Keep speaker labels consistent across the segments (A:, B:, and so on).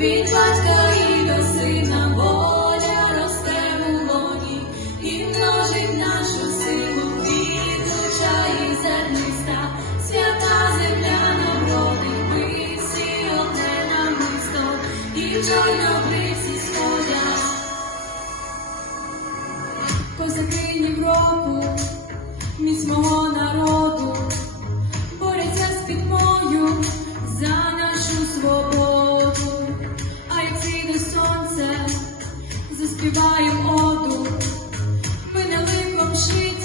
A: від батька і до сина воля росте і множить нашу силу від луча і зерниста, свята земля нам родить, ми всі одне нам місто, і вчора всі сходять. Козаки Європу, міць мого народу. Сонце, оду, ми не лихом жити.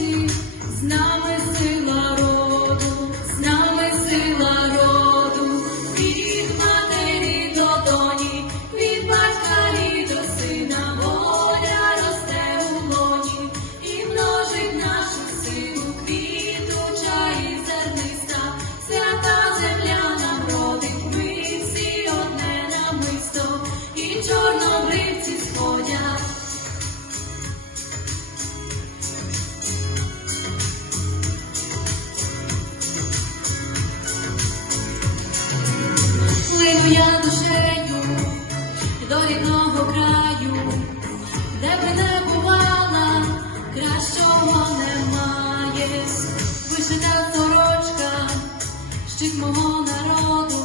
A: вчить народу,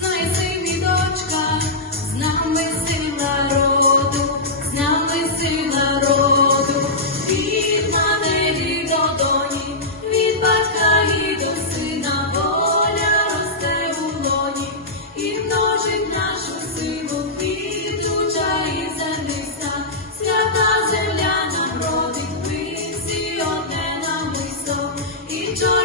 A: знає син дочка, з нами син народу, з нами син народу, від матері до доні, від батька і до сина воля росте у лоні і множить нашу силу від руча свята земля нам ми всі одне намисто. і.